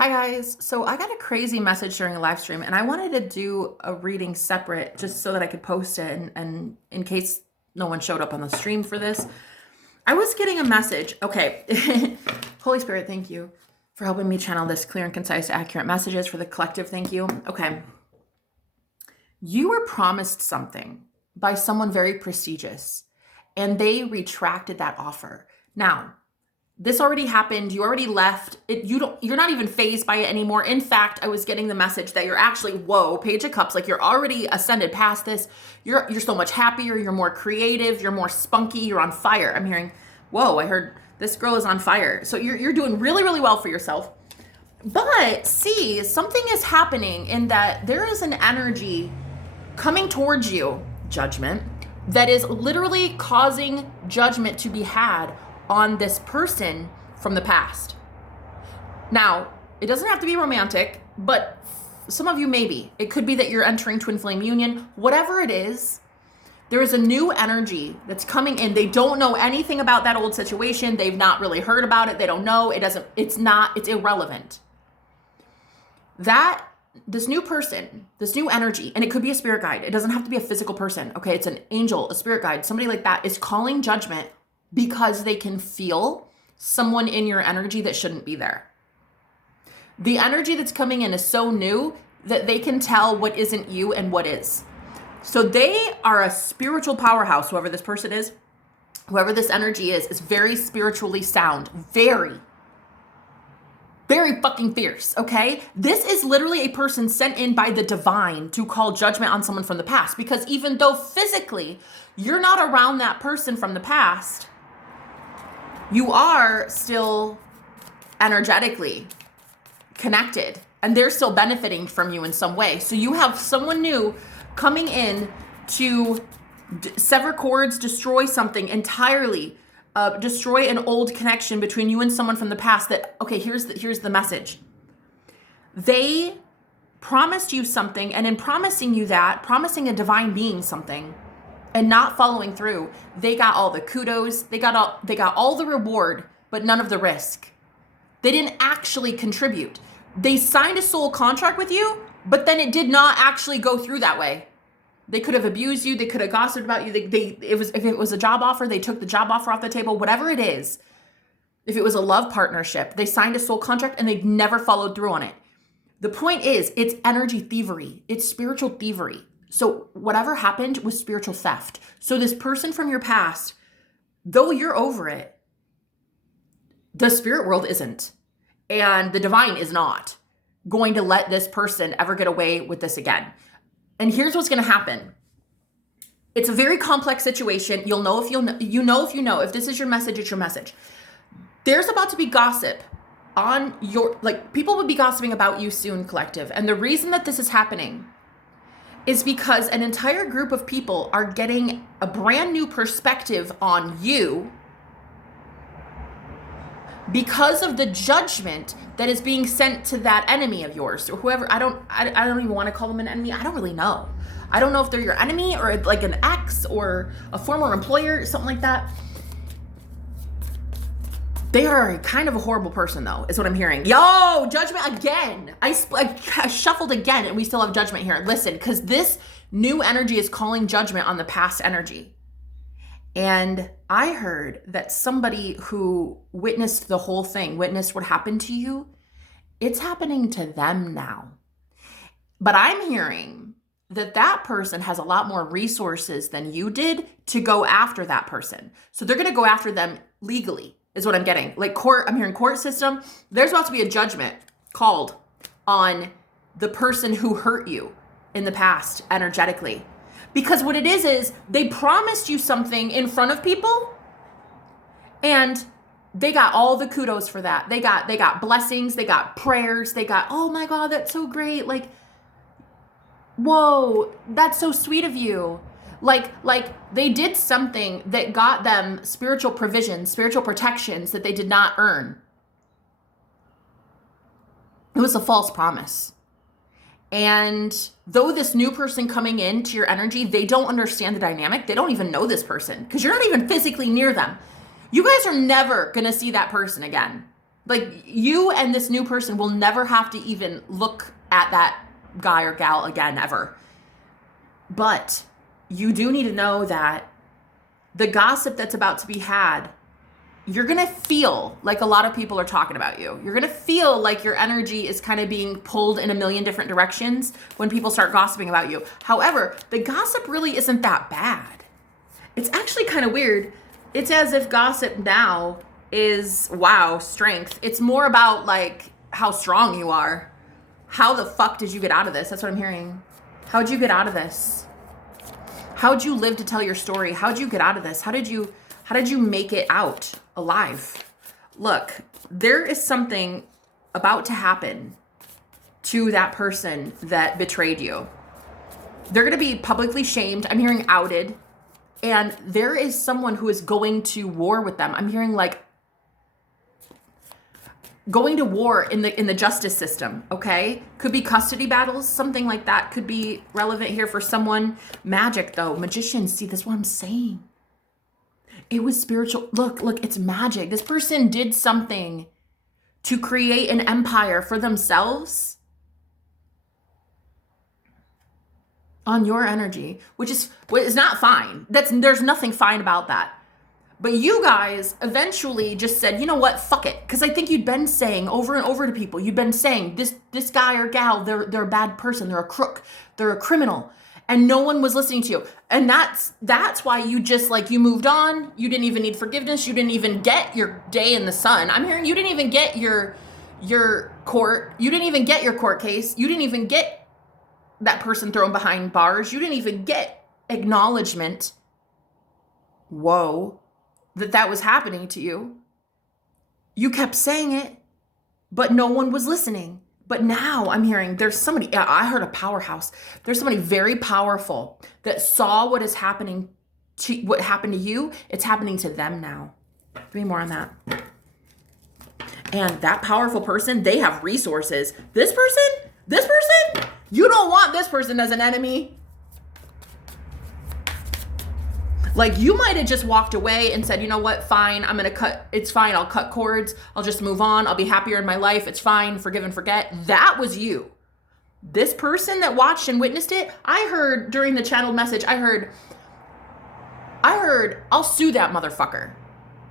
Hi guys. So I got a crazy message during a live stream and I wanted to do a reading separate just so that I could post it and in case no one showed up on the stream for this. I was getting a message. Okay. Holy Spirit, thank you for helping me channel this clear and concise, accurate messages for the collective. Thank you. Okay. You were promised something by someone very prestigious and they retracted that offer. Now, this already happened. You already left. You're not even fazed by it anymore. In fact, I was getting the message that you're actually, whoa, Page of Cups, like you're already ascended past this. You're so much happier. You're more creative. You're more spunky. You're on fire. I'm hearing, whoa, I heard this girl is on fire. So you're doing really, really well for yourself. But see, something is happening in that there is an energy coming towards you, judgment, that is literally causing judgment to be had on this person from the past. Now, it doesn't have to be romantic, but some of you maybe. It could be that you're entering twin flame union. Whatever it is, there is a new energy that's coming in. They don't know anything about that old situation. They've not really heard about it. They don't know. It's irrelevant. This new person, this new energy, and it could be a spirit guide. It doesn't have to be a physical person. Okay, it's an angel, a spirit guide, somebody like that is calling judgment because they can feel someone in your energy that shouldn't be there. The energy that's coming in is so new that they can tell what isn't you and what is. So they are a spiritual powerhouse, whoever this person is, whoever this energy is very spiritually sound, very fucking fierce, okay? This is literally a person sent in by the divine to call judgment on someone from the past, because even though physically you're not around that person from the past, you are still energetically connected and they're still benefiting from you in some way. So you have someone new coming in to sever cords, destroy something entirely, destroy an old connection between you and someone from the past that, okay, here's the message. They promised you something, and in promising you that, promising a divine being something, and not following through, they got all the kudos, they got all the reward, but none of the risk. They didn't actually contribute. They signed a soul contract with you, but then it did not actually go through that way. They could have abused you, they could have gossiped about you. If it was a job offer, they took the job offer off the table, whatever it is. If it was a love partnership, they signed a soul contract and they never followed through on it. The point is, it's energy thievery. It's spiritual thievery. So whatever happened was spiritual theft. So this person from your past, though you're over it, the spirit world isn't. And the divine is not going to let this person ever get away with this again. And here's what's going to happen. It's a very complex situation. You'll know if you know. If this is your message, it's your message. There's about to be gossip on people will be gossiping about you soon, collective. And the reason that this is happening is because an entire group of people are getting a brand new perspective on you because of the judgment that is being sent to that enemy of yours, or whoever. I don't even want to call them an enemy. I don't really know. I don't know if they're your enemy or like an ex or a former employer, something like that. They are kind of a horrible person, though, is what I'm hearing. Yo, judgment again. I shuffled again, and we still have judgment here. Listen, because this new energy is calling judgment on the past energy. And I heard that somebody who witnessed the whole thing, witnessed what happened to you, it's happening to them now. But I'm hearing that person has a lot more resources than you did to go after that person. So they're going to go after them legally. Is what I'm getting. Like court, I'm hearing court system. There's about to be a judgment called on the person who hurt you in the past energetically. Because what it is they promised you something in front of people and they got all the kudos for that. They got blessings, they got prayers, they got, oh my God, that's so great. Like, whoa, that's so sweet of you. Like they did something that got them spiritual provisions, spiritual protections that they did not earn. It was a false promise. And though this new person coming into your energy, they don't understand the dynamic. They don't even know this person because you're not even physically near them. You guys are never going to see that person again. Like, you and this new person will never have to even look at that guy or gal again, ever. But you do need to know that the gossip that's about to be had, you're going to feel like a lot of people are talking about you. You're going to feel like your energy is kind of being pulled in a million different directions when people start gossiping about you. However, the gossip really isn't that bad. It's actually kind of weird. It's as if gossip now is, wow, strength. It's more about like how strong you are. How the fuck did you get out of this? That's what I'm hearing. How'd you get out of this? How'd you live to tell your story? How'd you get out of this? How did you make it out alive? Look, there is something about to happen to that person that betrayed you. They're going to be publicly shamed. I'm hearing outed. And there is someone who is going to war with them. I'm hearing like going to war in the justice system, okay? Could be custody battles, something like that could be relevant here for someone. Magic though, magicians, see, that's what I'm saying. It was spiritual. Look, it's magic. This person did something to create an empire for themselves on your energy, which is not fine. There's nothing fine about that. But you guys eventually just said, you know what, fuck it. Because I think you'd been saying over and over to people, you'd been saying this guy or gal, they're a bad person, they're a crook, they're a criminal. And no one was listening to you. And that's why you just like, you moved on. You didn't even need forgiveness. You didn't even get your day in the sun. I'm hearing you didn't even get your court. You didn't even get your court case. You didn't even get that person thrown behind bars. You didn't even get acknowledgement. Whoa. That was happening to you. You kept saying it, but no one was listening. But now I'm hearing there's somebody, I heard a powerhouse. There's somebody very powerful that saw what happened to you. It's happening to them now. Give me more on that. And that powerful person, they have resources. This person, you don't want this person as an enemy. Like, you might have just walked away and said, you know what, fine, it's fine, I'll cut cords, I'll just move on, I'll be happier in my life, it's fine, forgive and forget. That was you. This person that watched and witnessed it, I heard during the channeled message, I heard, I'll sue that motherfucker.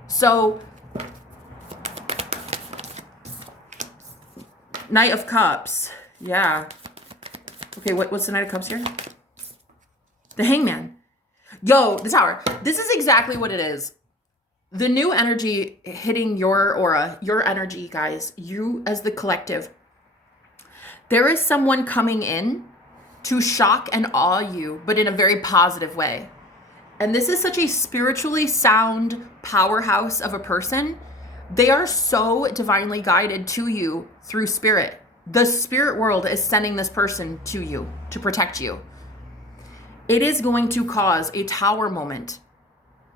So, Knight of Cups, yeah. Okay, what's the Knight of Cups here? The Hangman. Yo, the Tower. This is exactly what it is. The new energy hitting your aura, your energy, guys, you as the collective. There is someone coming in to shock and awe you, but in a very positive way. And this is such a spiritually sound powerhouse of a person. They are so divinely guided to you through spirit. The spirit world is sending this person to you to protect you. It is going to cause a tower moment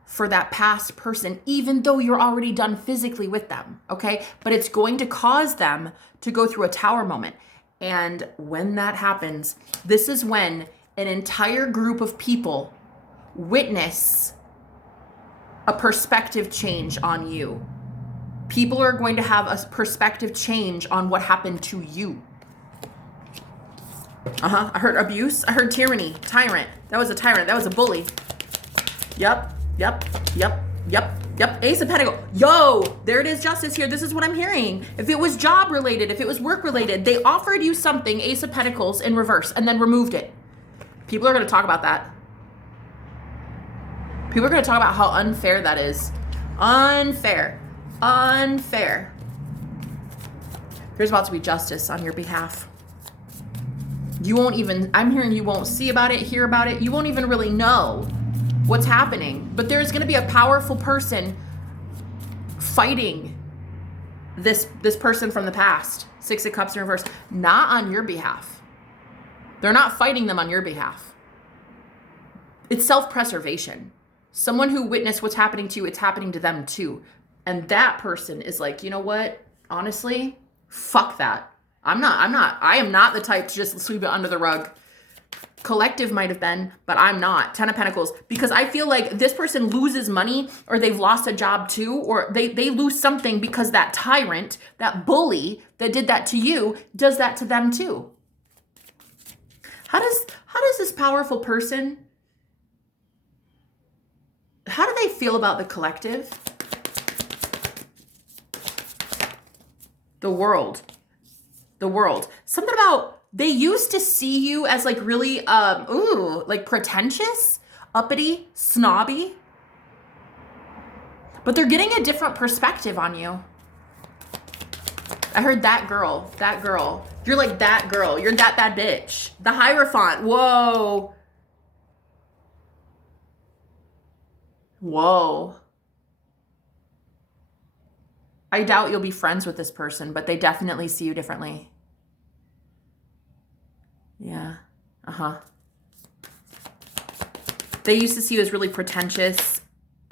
for that past person, even though you're already done physically with them, okay? But it's going to cause them to go through a tower moment. And when that happens, this is when an entire group of people witness a perspective change on you. People are going to have a perspective change on what happened to you. I heard abuse. I heard tyranny. Tyrant. That was a tyrant. That was a bully. Yep. Ace of Pentacles. Yo, there it is, justice here. This is what I'm hearing. If it was job related, if it was work related, they offered you something, Ace of Pentacles in reverse, and then removed it. People are going to talk about that. People are going to talk about how unfair that is. Unfair. There's about to be justice on your behalf. You won't even, I'm hearing you won't see about it, hear about it. You won't even really know what's happening. But there's going to be a powerful person fighting this person from the past. Six of Cups in reverse. Not on your behalf. They're not fighting them on your behalf. It's self-preservation. Someone who witnessed what's happening to you, it's happening to them too. And that person is like, you know what? Honestly, fuck that. I am not the type to just sweep it under the rug. Collective might have been, but I'm not. 10 of Pentacles. Because I feel like this person loses money, or they've lost a job too, or they lose something because that tyrant, that bully that did that to you, does that to them too. How does this powerful person, how do they feel about the collective? The world. Something about, they used to see you as like really, like pretentious, uppity, snobby. But they're getting a different perspective on you. I heard that girl. You're like that girl. You're that bitch. The Hierophant. Whoa. I doubt you'll be friends with this person, but they definitely see you differently. Yeah. They used to see you as really pretentious.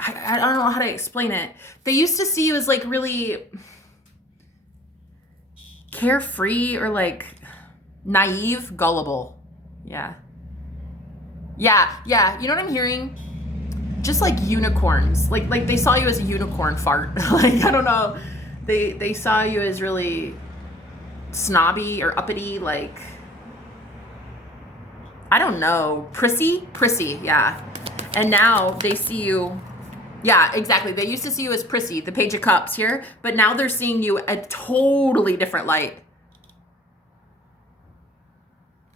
I don't know how to explain it. They used to see you as like really carefree or like naive, gullible. Yeah. You know what I'm hearing? Just like unicorns. Like they saw you as a unicorn fart. Like, I don't know. They saw you as really snobby or uppity, like, I don't know, prissy, yeah. And now they see you, yeah, exactly. They used to see you as prissy, the Page of Cups here, but now they're seeing you a totally different light.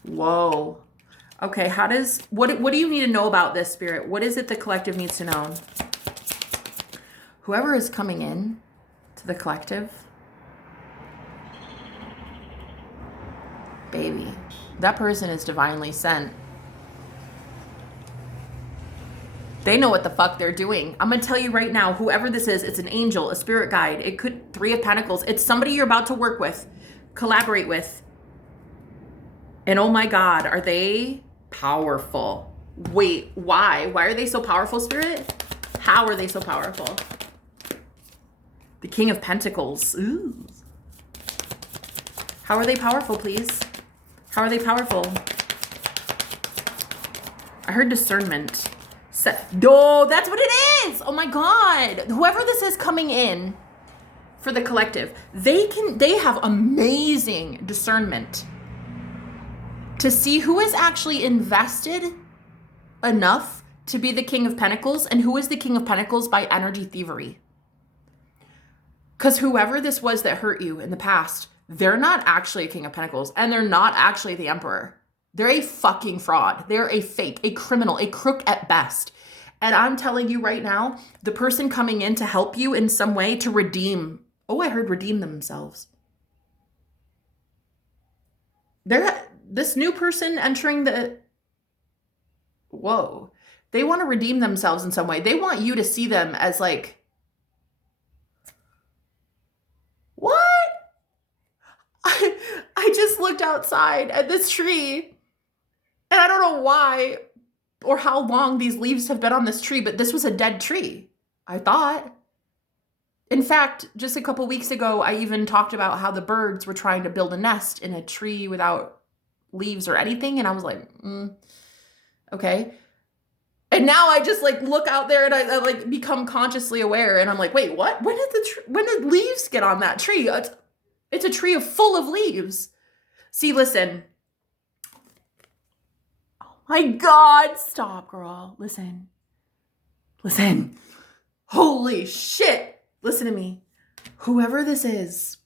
Whoa. Okay, what do you need to know about this, Spirit? What is it the collective needs to know? Whoever is coming in to the collective, baby, that person is divinely sent. They know what the fuck they're doing. I'm going to tell you right now, whoever this is, it's an angel, a spirit guide. It could, 3 of Pentacles. It's somebody you're about to work with, collaborate with. And oh my God, are they powerful? Wait, why? Why are they so powerful, Spirit? How are they so powerful? The King of Pentacles. Ooh. How are they powerful, please? How are they powerful? I heard discernment. Oh, that's what it is. Oh my God. Whoever this is coming in for the collective, they have amazing discernment to see who is actually invested enough to be the King of Pentacles and who is the King of Pentacles by energy thievery. Because whoever this was that hurt you in the past, they're not actually a King of Pentacles, and they're not actually the Emperor. They're a fucking fraud. They're a fake, a criminal, a crook at best. And I'm telling you right now, the person coming in to help you in some way to redeem, I heard redeem themselves. This new person entering they want to redeem themselves in some way. They want you to see them as like, what? I just looked outside at this tree, and I don't know why or how long these leaves have been on this tree, but this was a dead tree, I thought. In fact, just a couple weeks ago, I even talked about how the birds were trying to build a nest in a tree without leaves or anything, and I was like, okay. And now I just like look out there and I like become consciously aware, and I'm like, wait, what? When did leaves get on that tree? It's a tree full of leaves. See, listen. Oh my God, stop, girl. Listen. Holy shit. Listen to me. Whoever this is,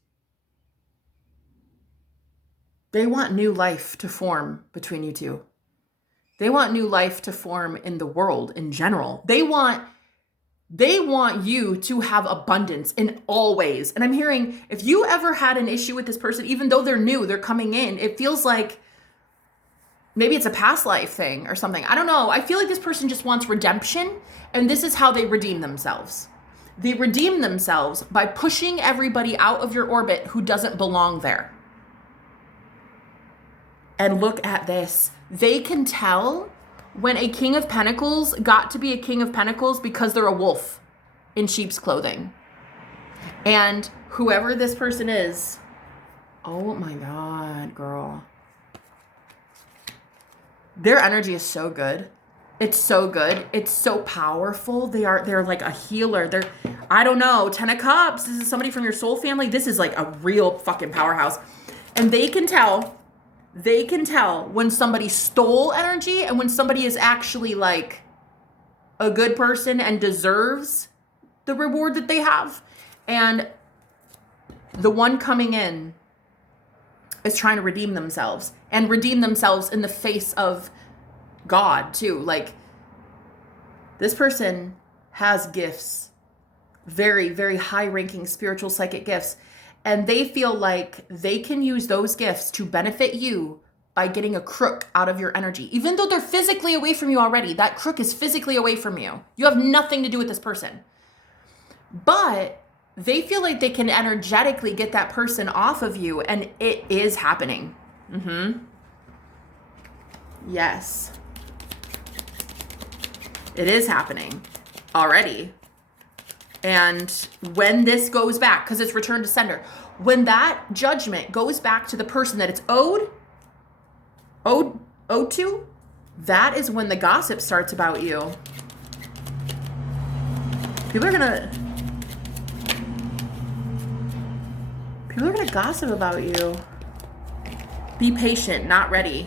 they want new life to form between you two. They want new life to form in the world in general. They want you to have abundance in all ways. And I'm hearing, if you ever had an issue with this person, even though they're new, they're coming in, it feels like maybe it's a past life thing or something. I don't know. I feel like this person just wants redemption, and this is how they redeem themselves. They redeem themselves by pushing everybody out of your orbit who doesn't belong there. And look at this. They can tell when a King of Pentacles got to be a King of Pentacles because they're a wolf in sheep's clothing. And whoever this person is, oh my God, girl. Their energy is so good. It's so good. It's so powerful. They're like a healer. I don't know, 10 of Cups. This is somebody from your soul family. This is like a real fucking powerhouse. And they can tell when somebody stole energy and when somebody is actually like a good person and deserves the reward that they have. And the one coming in is trying to redeem themselves and redeem themselves in the face of God too. Like, this person has gifts, very, very high ranking spiritual psychic gifts. And they feel like they can use those gifts to benefit you by getting a crook out of your energy. Even though they're physically away from you already, that crook is physically away from you. You have nothing to do with this person. But they feel like they can energetically get that person off of you, and it is happening. Yes. It is happening already. And when this goes back, because it's returned to sender, when that judgment goes back to the person that it's owed to, that is when the gossip starts about you. People are gonna gossip about you. Be patient, not ready.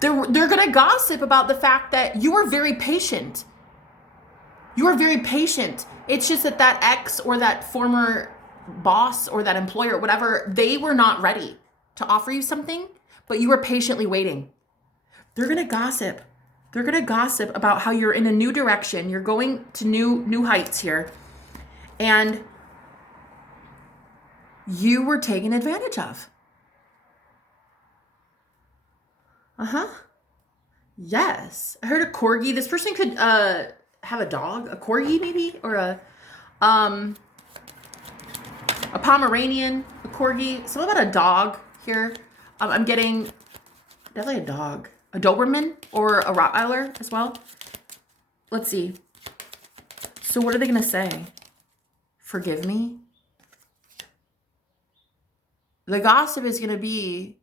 They're going to gossip about the fact that you are very patient. You are very patient. It's just that ex or that former boss or that employer, or whatever, they were not ready to offer you something, but you were patiently waiting. They're going to gossip. They're going to gossip about how you're in a new direction. You're going to new heights here. And you were taken advantage of. Yes. I heard a corgi. This person could have a dog, a corgi maybe, or a Pomeranian, a corgi. Something about a dog here. I'm getting definitely a dog, a Doberman or a Rottweiler as well. Let's see. So what are they going to say? Forgive me? The gossip is going to be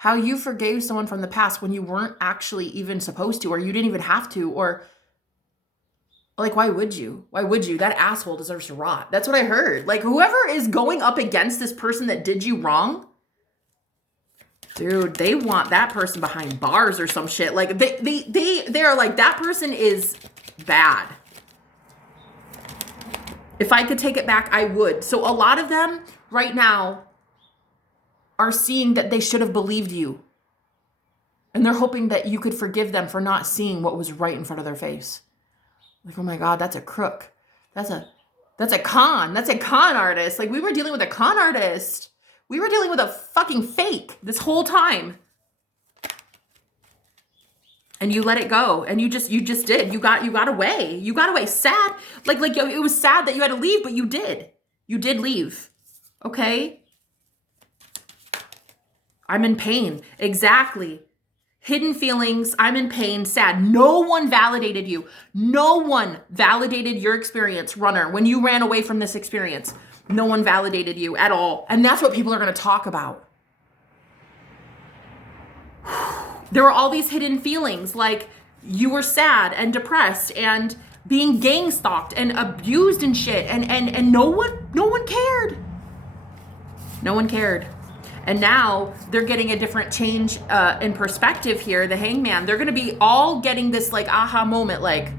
how you forgave someone from the past when you weren't actually even supposed to, or you didn't even have to, or like, why would you? Why would you? That asshole deserves to rot. That's what I heard. Like, whoever is going up against this person that did you wrong, dude, they want that person behind bars or some shit. Like, they are like, that person is bad. If I could take it back, I would. So a lot of them right now are seeing that they should have believed you. And they're hoping that you could forgive them for not seeing what was right in front of their face. Like, oh my God, that's a crook. That's a con. That's a con artist. Like, we were dealing with a con artist. We were dealing with a fucking fake this whole time. And you let it go. And you just did. You got away. You got away. Sad. Like it was sad that you had to leave, but you did. You did leave. Okay? I'm in pain. Exactly. Hidden feelings. I'm in pain. Sad. No one validated you. No one validated your experience, runner, when you ran away from this experience. No one validated you at all. And that's what people are going to talk about. There were all these hidden feelings, like you were sad and depressed and being gang stalked and abused and shit. And no one cared. No one cared. And now they're getting a different change in perspective here. The hangman, they're going to be all getting this like aha moment, like,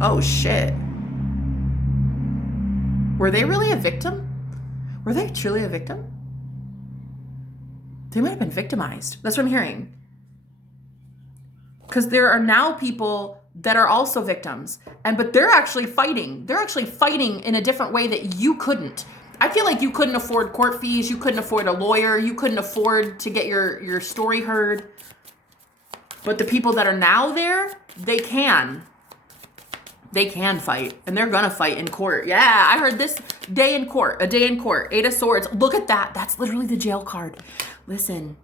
oh shit. Were they really a victim? Were they truly a victim? They might have been victimized. That's what I'm hearing. Because there are now people that are also victims. But they're actually fighting. They're actually fighting in a different way that you couldn't. I feel like you couldn't afford court fees. You couldn't afford a lawyer. You couldn't afford to get your story heard. But the people that are now there, they can. They can fight. And they're going to fight in court. Yeah, I heard this. Day in court. A day in court. 8 of Swords. Look at that. That's literally the jail card. Listen.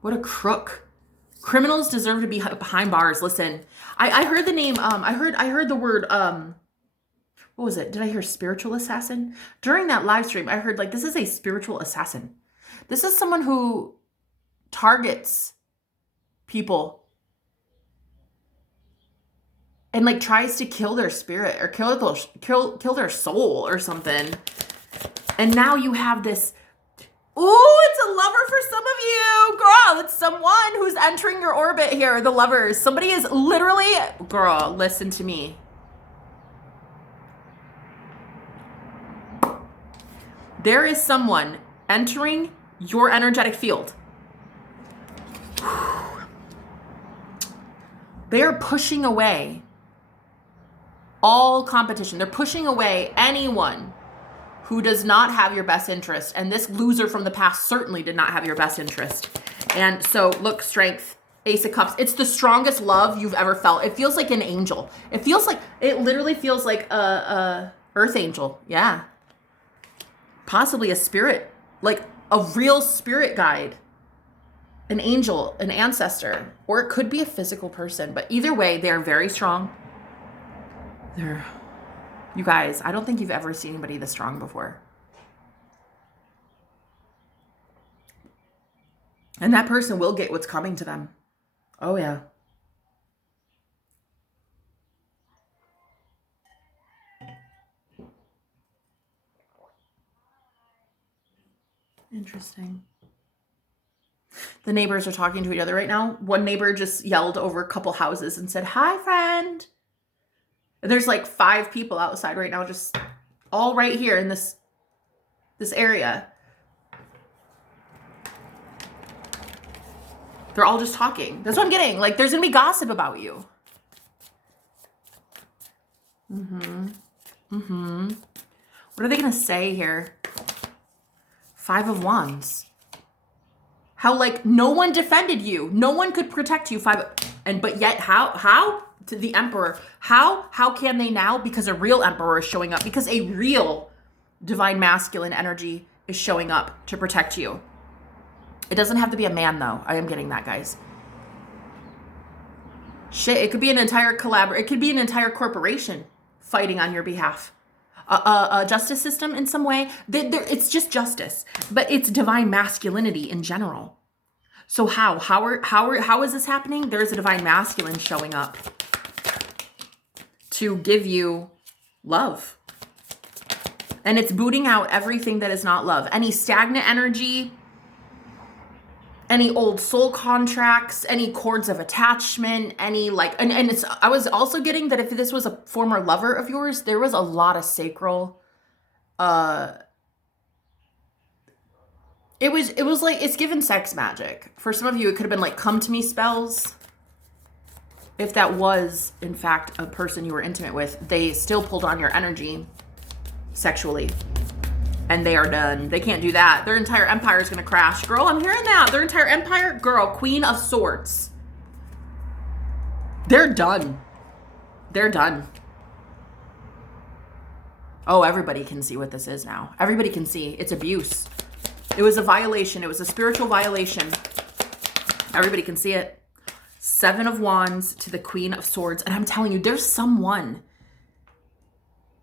What a crook. Criminals deserve to be behind bars. Listen. I heard the name. I heard the word. What was it? Did I hear spiritual assassin? During that live stream, I heard like, this is a spiritual assassin. This is someone who targets people and like tries to kill their spirit or kill their soul or something. And now you have this, ooh, it's a lover for some of you. Girl, it's someone who's entering your orbit here, the lovers. Somebody is literally, girl, listen to me. There is someone entering your energetic field. They are pushing away all competition. They're pushing away anyone who does not have your best interest. And this loser from the past certainly did not have your best interest. And so look, strength, Ace of Cups. It's the strongest love you've ever felt. It feels like an angel. It literally feels like a earth angel. Yeah. Possibly a spirit, like a real spirit guide, an angel, an ancestor, or it could be a physical person. But either way, they're very strong. You guys, I don't think you've ever seen anybody this strong before. And that person will get what's coming to them. Oh, yeah. Interesting. The neighbors are talking to each other right now. One neighbor just yelled over a couple houses and said, "Hi, friend." There's like 5 people outside right now, just all right here in this area. They're all just talking. That's what I'm getting. Like, there's going to be gossip about you. What are they going to say here? 5 of Wands. How, like, no one defended you. No one could protect you. But yet, how? To the Emperor. How can they now? Because a real Emperor is showing up. Because a real divine masculine energy is showing up to protect you. It doesn't have to be a man, though. I am getting that, guys. Shit, it could be an entire it could be an entire corporation fighting on your behalf. A justice system in some way. It's just justice, but it's divine masculinity in general. So how is this happening? There's a divine masculine showing up to give you love. And it's booting out everything that is not love. Any stagnant energy, any old soul contracts, any cords of attachment, any like, and it's, I was also getting that if this was a former lover of yours, there was a lot of sacral, it was like, it's given sex magic. For some of you, it could have been like come to me spells. If that was in fact a person you were intimate with, they still pulled on your energy sexually. And they are done. They can't do that. Their entire empire is going to crash. Girl, I'm hearing that. Their entire empire, girl, Queen of Swords. They're done. They're done. Oh, everybody can see what this is now. Everybody can see. It's abuse. It was a violation. It was a spiritual violation. Everybody can see it. 7 of Wands to the Queen of Swords. And I'm telling you, there's someone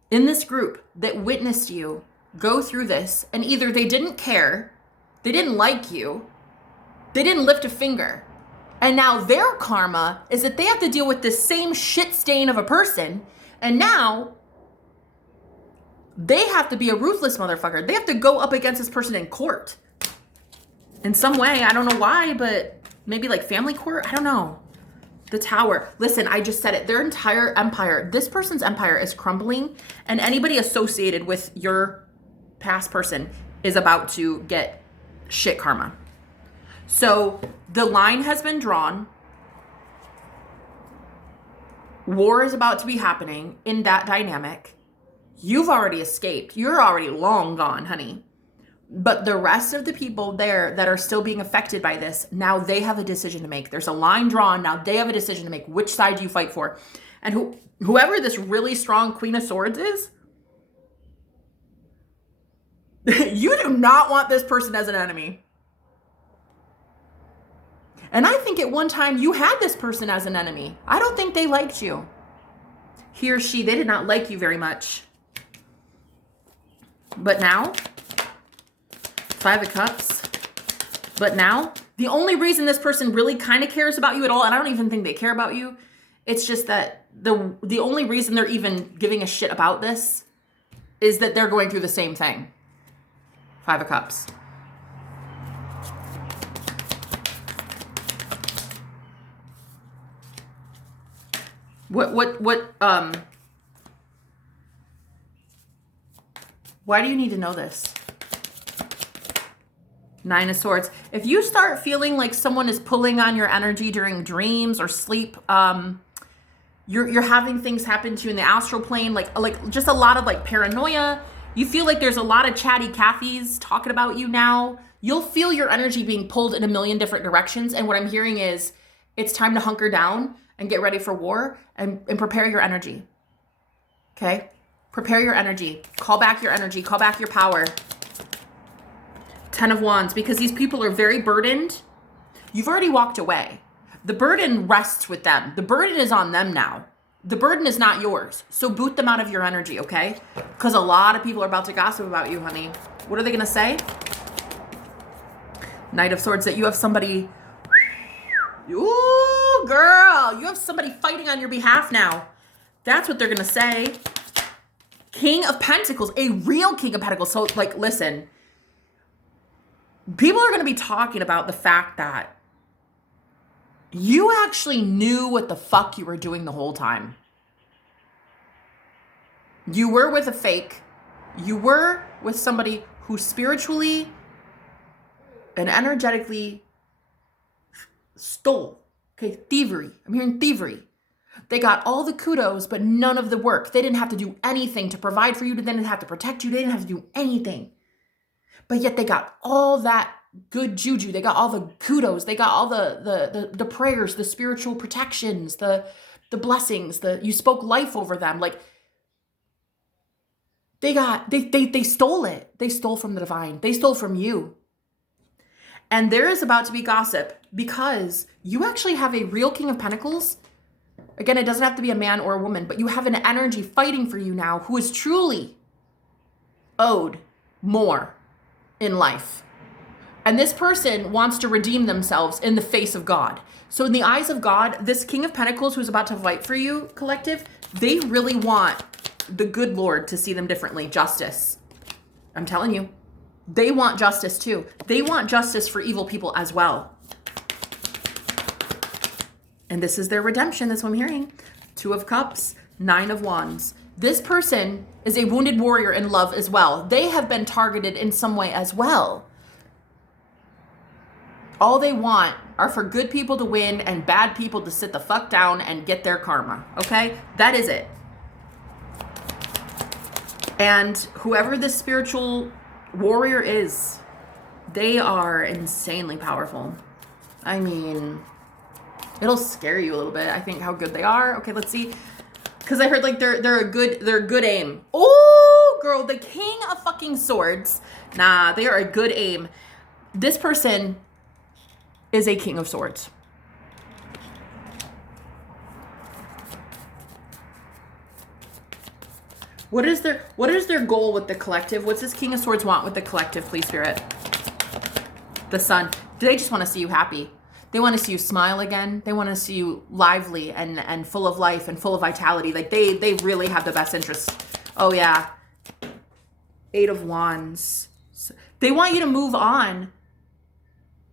in this group that witnessed you go through this, and either they didn't care, they didn't like you, they didn't lift a finger, and now their karma is that they have to deal with this same shit stain of a person, and now they have to be a ruthless motherfucker. They have to go up against this person in court in some way. I don't know why, but maybe like family court. I don't know. The Tower. Listen, I just said it. Their entire empire, this person's empire is crumbling, and anybody associated with your past person is about to get shit karma. So the line has been drawn. War is about to be happening in that dynamic. You've already escaped. You're already long gone, honey. But the rest of the people there that are still being affected by this, now they have a decision to make. There's a line drawn. Now they have a decision to make. Which side do you fight for? And whoever this really strong Queen of Swords is, you do not want this person as an enemy. And I think at one time you had this person as an enemy. I don't think they liked you. He or she, they did not like you very much. But now, 5 of Cups. But now, the only reason this person really kind of cares about you at all, and I don't even think they care about you, it's just that the only reason they're even giving a shit about this is that they're going through the same thing. 5 of Cups. Why do you need to know this? 9 of Swords. If you start feeling like someone is pulling on your energy during dreams or sleep, you're having things happen to you in the astral plane, like just a lot of like paranoia. You feel like there's a lot of chatty Cathys talking about you now. You'll feel your energy being pulled in a million different directions. And what I'm hearing is it's time to hunker down and get ready for war and prepare your energy. Okay? Prepare your energy. Call back your energy. Call back your power. 10 of Wands, because these people are very burdened. You've already walked away. The burden rests with them. The burden is on them now. The burden is not yours. So boot them out of your energy, okay? Because a lot of people are about to gossip about you, honey. What are they going to say? Knight of Swords, that you have somebody... Ooh, girl, you have somebody fighting on your behalf now. That's what they're going to say. King of Pentacles, a real King of Pentacles. So, like, listen, people are going to be talking about the fact that you actually knew what the fuck you were doing the whole time. You were with a fake. You were with somebody who spiritually and energetically stole. Okay, thievery. I'm hearing thievery. They got all the kudos, but none of the work. They didn't have to do anything to provide for you. They didn't have to protect you. They didn't have to do anything. But yet they got all that good juju. They got all the kudos. They got all the prayers, the spiritual protections, the blessings, you spoke life over them. Like they stole it. They stole from the divine. They stole from you. And there is about to be gossip because you actually have a real King of Pentacles. Again, it doesn't have to be a man or a woman, but you have an energy fighting for you now who is truly owed more in life. And this person wants to redeem themselves in the face of God. So in the eyes of God, this King of Pentacles who's about to fight for you, collective, they really want the good Lord to see them differently. Justice. I'm telling you. They want justice too. They want justice for evil people as well. And this is their redemption. That's what I'm hearing. 2 of Cups, 9 of Wands. This person is a wounded warrior in love as well. They have been targeted in some way as well. All they want are for good people to win and bad people to sit the fuck down and get their karma. Okay? That is it. And whoever this spiritual warrior is, they are insanely powerful. I mean, it'll scare you a little bit, I think, how good they are. Okay, let's see. Because I heard like they're a good aim. Oh, girl, the King of fucking Swords. Nah, they are a good aim. This person is a King of Swords. What is their goal with the collective? What's this King of Swords want with the collective, please, Spirit? The Sun. Do they just want to see you happy? They want to see you smile again. They want to see you lively and full of life and full of vitality. Like they really have the best interests. Oh yeah. 8 of Wands. They want you to move on.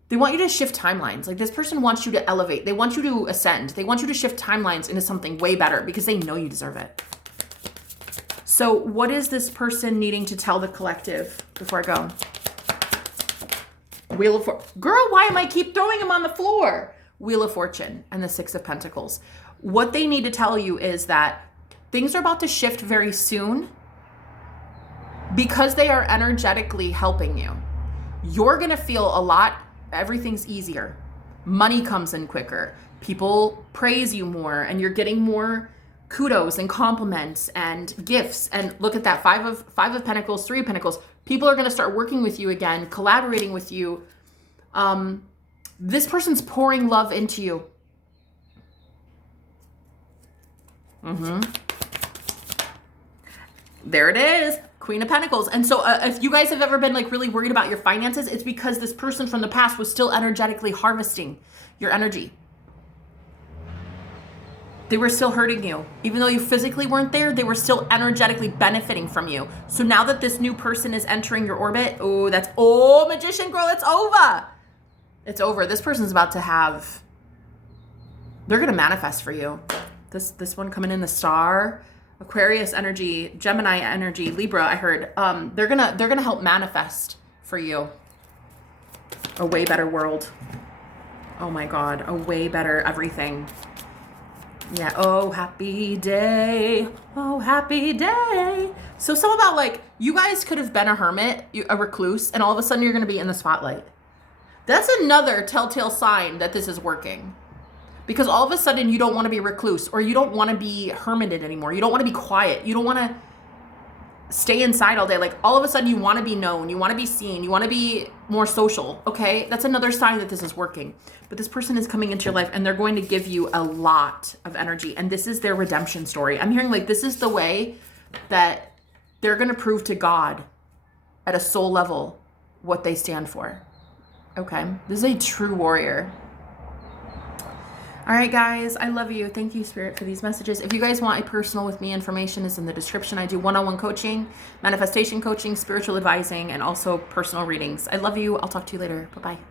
They want you to shift timelines. Like this person wants you to elevate. They want you to ascend. They want you to shift timelines into something way better because they know you deserve it. So what is this person needing to tell the collective before I go? Wheel of Fortune. Girl, why am I keep throwing them on the floor? Wheel of Fortune and the 6 of Pentacles. What they need to tell you is that things are about to shift very soon because they are energetically helping you. You're going to feel a lot, everything's easier. Money comes in quicker. People praise you more and you're getting more kudos and compliments and gifts. And look at that, 5 of Pentacles, 3 of Pentacles. People are going to start working with you again, collaborating with you. This person's pouring love into you. There it is. Queen of Pentacles. And so if you guys have ever been like really worried about your finances, it's because this person from the past was still energetically harvesting your energy. They were still hurting you. Even though you physically weren't there, they were still energetically benefiting from you. So now that this new person is entering your orbit, Magician girl, it's over. It's over. This person's about to have, they're going to manifest for you. This one coming in, the Star, Aquarius energy, Gemini energy, Libra, I heard. They're gonna help manifest for you a way better world. Oh my God, a way better everything. Yeah, oh, happy day. Oh, happy day. So something about like, you guys could have been a hermit, a recluse, and all of a sudden you're going to be in the spotlight. That's another telltale sign that this is working. Because all of a sudden you don't want to be recluse, or you don't want to be hermited anymore. You don't want to be quiet. You don't want to stay inside all day. Like all of a sudden you want to be known. You want to be seen. You want to be more social. Okay. That's another sign that this is working. But this person is coming into your life and they're going to give you a lot of energy. And this is their redemption story. I'm hearing like, this is the way that they're going to prove to God at a soul level what they stand for. Okay. This is a true warrior. All right, guys, I love you. Thank you, Spirit, for these messages. If you guys want a personal with me, information is in the description. I do one-on-one coaching, manifestation coaching, spiritual advising, and also personal readings. I love you. I'll talk to you later. Bye-bye.